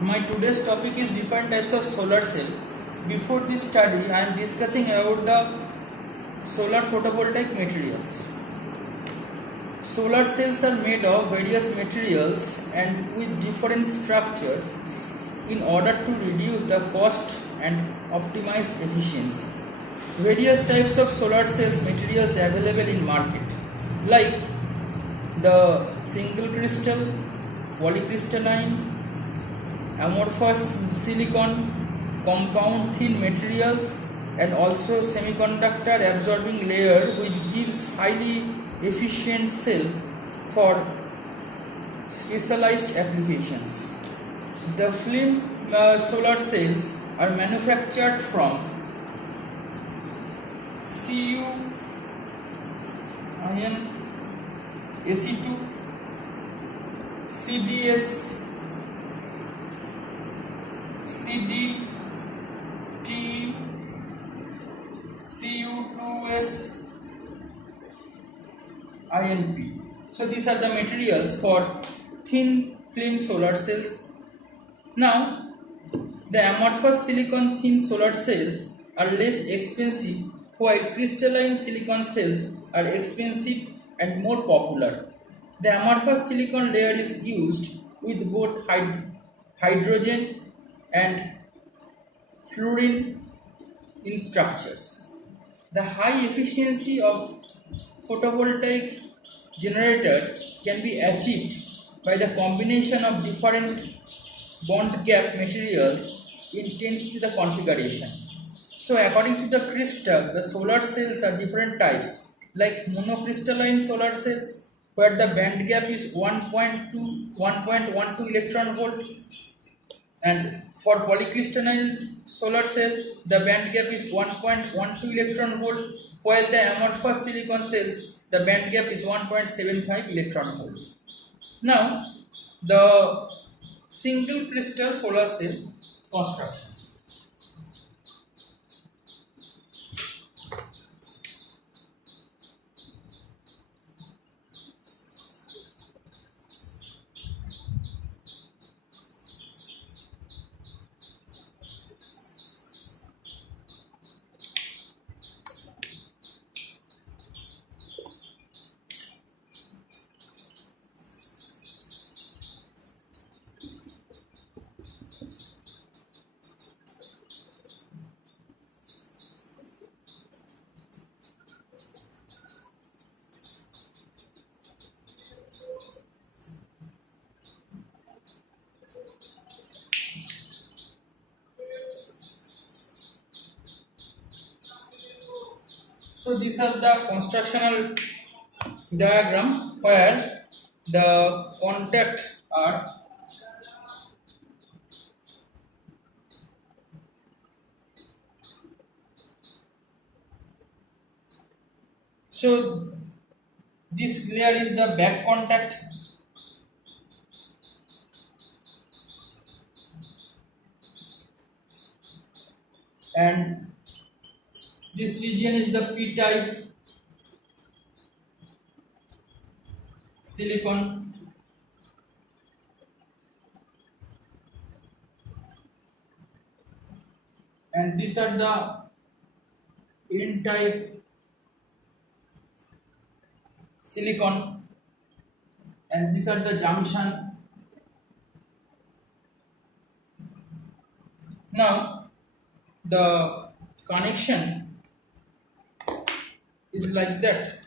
My today's topic is different types of solar cell. Before this study, I am discussing about the solar photovoltaic materials. Solar cells are made of various materials and with different structures in order to reduce the cost and optimize efficiency. Various types of solar cells materials available in market, like the single crystal, polycrystalline, amorphous silicon, compound thin materials, and also semiconductor absorbing layer, which gives highly efficient cell for specialized applications. The film solar cells are manufactured from Cu ion Ac2, CDS, CDT, Cu2s, INP. So these are the materials for thin film solar cells. Now, the amorphous silicon thin solar cells are less expensive, while crystalline silicon cells are expensive and more popular. The amorphous silicon layer is used with both hydrogen and fluorine in structures. The high efficiency of photovoltaic generator can be achieved by the combination of different bond gap materials intends to the configuration. So according to the crystal, the solar cells are different types, like monocrystalline solar cells, where the band gap is 1.12 electron volt, and for polycrystalline solar cell, the band gap is 1.12 electron volt, while the amorphous silicon cells, the band gap is 1.75 electron volt. Now, the single crystal solar cell construction. So these are the constructional diagram where the contact are so this layer is the back contact, and this region is the p type silicon, and these are the n type silicon, and these are the junction. Now the connection is like that.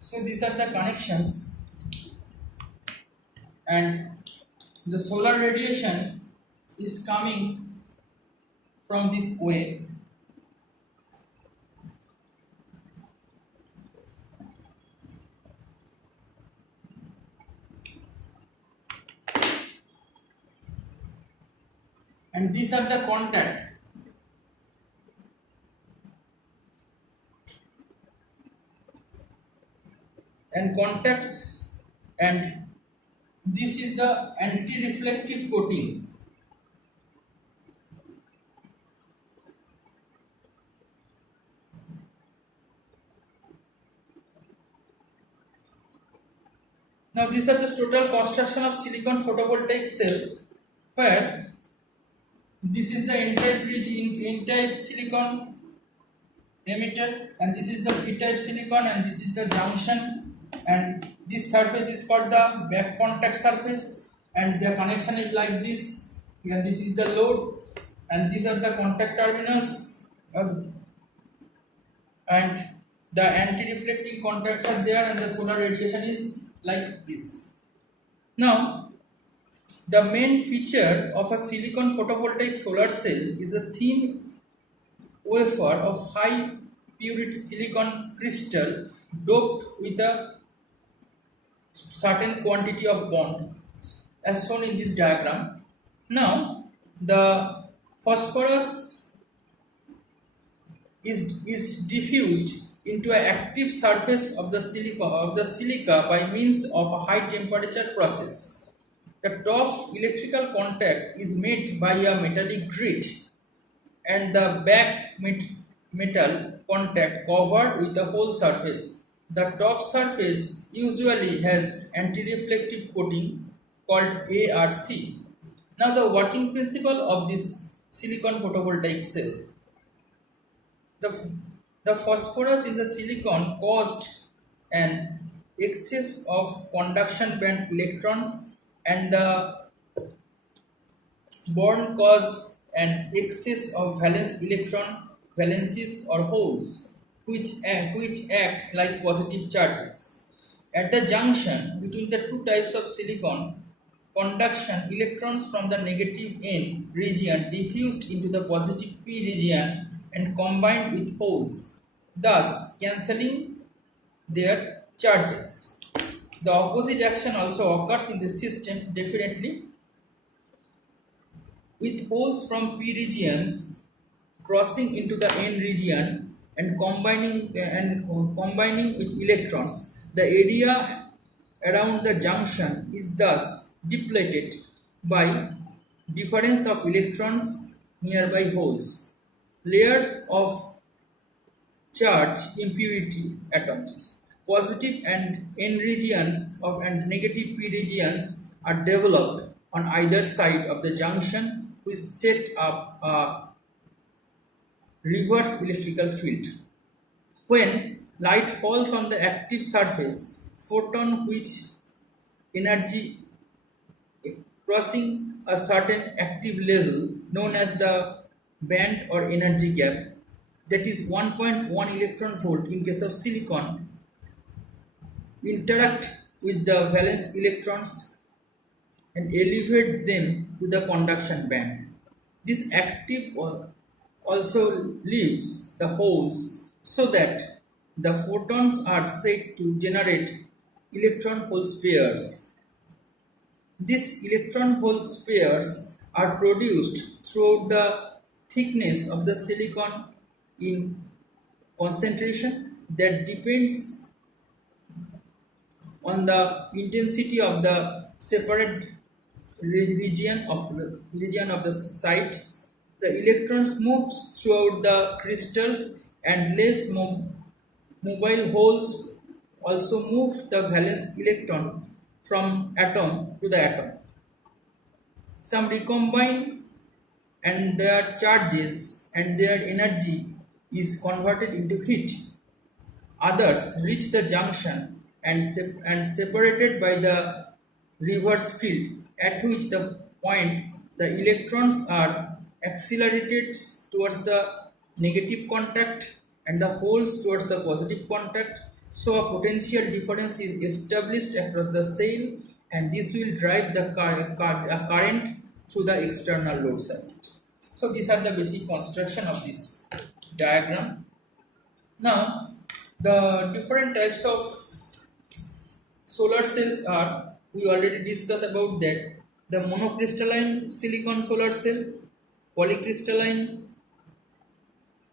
So these are the connections, and the solar radiation is coming from this way, and these are the contact, and contacts, and this is the anti-reflective coating. Now these are the total construction of silicon photovoltaic cell, where this is the N-type silicon emitter, and this is the P-type silicon, and this is the junction, and this surface is called the back contact surface, and the connection is like this, and this is the load, and these are the contact terminals, and the anti-reflecting contacts are there, and the solar radiation is like this. Now the main feature of a silicon photovoltaic solar cell is a thin wafer of high purity silicon crystal doped with a certain quantity of bond, as shown in this diagram. Now the phosphorus is diffused into an active surface of the silica by means of a high temperature process. The top electrical contact is made by a metallic grid, and the back metal contact covered with the whole surface. The top surface usually has anti-reflective coating called ARC. Now the working principle of this silicon photovoltaic cell. The phosphorus in the silicon caused an excess of conduction band electrons, and the boron caused an excess of valence electron valencies or holes, which act like positive charges. At the junction between the two types of silicon, conduction electrons from the negative N region diffused into the positive P region and combined with holes, thus cancelling their charges. The opposite action also occurs in the system, definitely, with holes from P regions crossing into the N region and combining with electrons. The area around the junction is thus depleted by difference of electrons nearby holes. Layers of charged impurity atoms, positive and N regions and negative P regions, are developed on either side of the junction, which set up a reverse electrical field. When light falls on the active surface, photon which energy crossing a certain active level known as the band or energy gap, that is 1.1 electron volt in case of silicon, interact with the valence electrons and elevate them to the conduction band. This active also leaves the holes so that the photons are said to generate electron hole pairs. These electron hole pairs are produced throughout the thickness of the silicon in concentration that depends on the intensity of the separate region of the sites. The electrons move throughout the crystals, and less mobile holes also move the valence electron from atom to the atom. Some recombine, and their charges and their energy is converted into heat. Others reach the junction and separated by the reverse field, at which the point the electrons are accelerated towards the negative contact and the holes towards the positive contact. So a potential difference is established across the cell, and this will drive the current through the external load circuit. So these are the basic construction of this diagram. Now the different types of solar cells are, we already discussed about that, the monocrystalline silicon solar cell, polycrystalline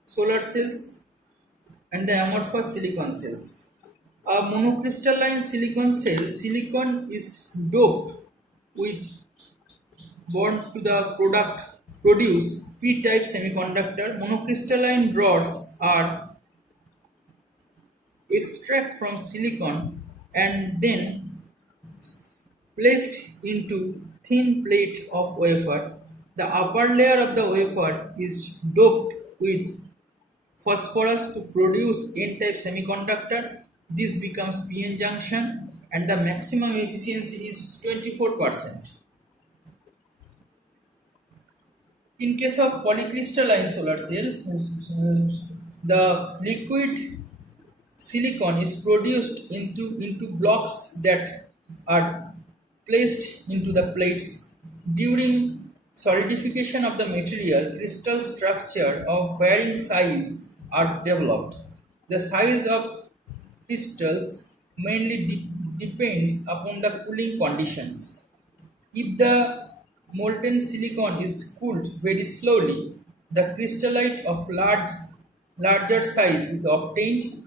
solar cells, and the amorphous silicon cells. A monocrystalline silicon cell, silicon is doped with bond to the produce p-type semiconductor. Monocrystalline rods are extract from silicon and then placed into thin plate of wafer. The upper layer of the wafer is doped with phosphorus to produce N-type semiconductor. This becomes PN junction and the maximum efficiency is 24%. In case of polycrystalline solar cell, the liquid silicon is produced into blocks that are placed into the plates. During solidification of the material, crystal structure of varying size are developed. The size of crystals mainly depends upon the cooling conditions. If the molten silicon is cooled very slowly, the crystallite of larger size is obtained.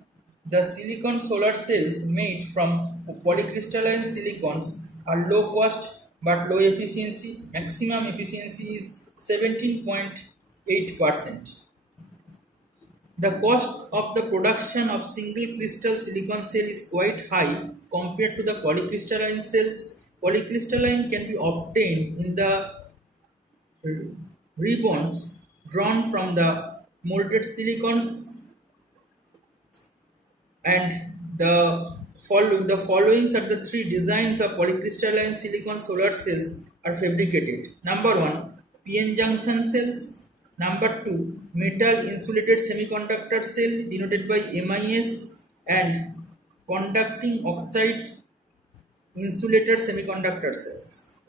The silicon solar cells made from polycrystalline silicons are low cost but low efficiency. Maximum efficiency is 17.8%. The cost of the production of single crystal silicon cell is quite high compared to the polycrystalline cells. Polycrystalline can be obtained in the ribbons drawn from the molded silicons, and the followings are the three designs of polycrystalline silicon solar cells are fabricated. Number 1, PN junction cells. Number 2, metal insulated semiconductor cell denoted by MIS, and conducting oxide insulated semiconductor cells.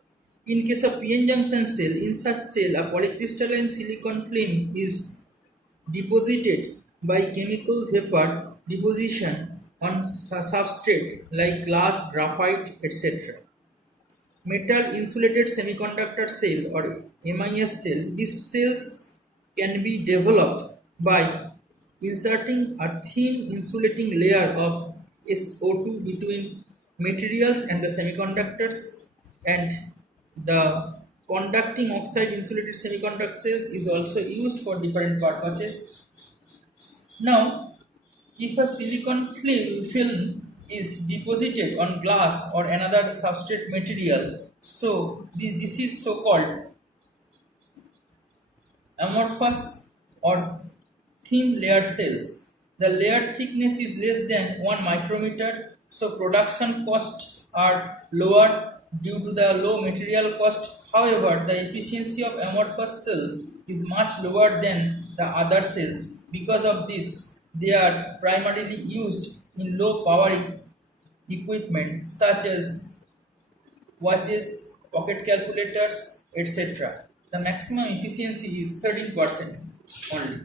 In case of PN junction cell, in such cell a polycrystalline silicon film is deposited by chemical vapor deposition on substrate like glass, graphite, etc. Metal insulated semiconductor cell or MIS cell. These cells can be developed by inserting a thin insulating layer of SO2 between materials and the semiconductors, and the conducting oxide insulated semiconductor cells is also used for different purposes. Now, if a silicon film is deposited on glass or another substrate material, so this is so called amorphous or thin layered cells. The layer thickness is less than 1 micrometer, so production costs are lower due to the low material cost. However, the efficiency of amorphous cell is much lower than the other cells. Because of this, they are primarily used in low power equipment such as watches, pocket calculators, etc. The maximum efficiency is 13% only.